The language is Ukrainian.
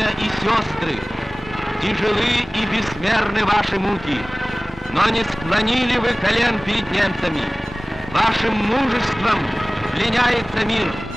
братья и сестры, тяжелы и бессмерны ваши муки, но не склонили вы колен перед немцами. Вашим мужеством пленяется мир.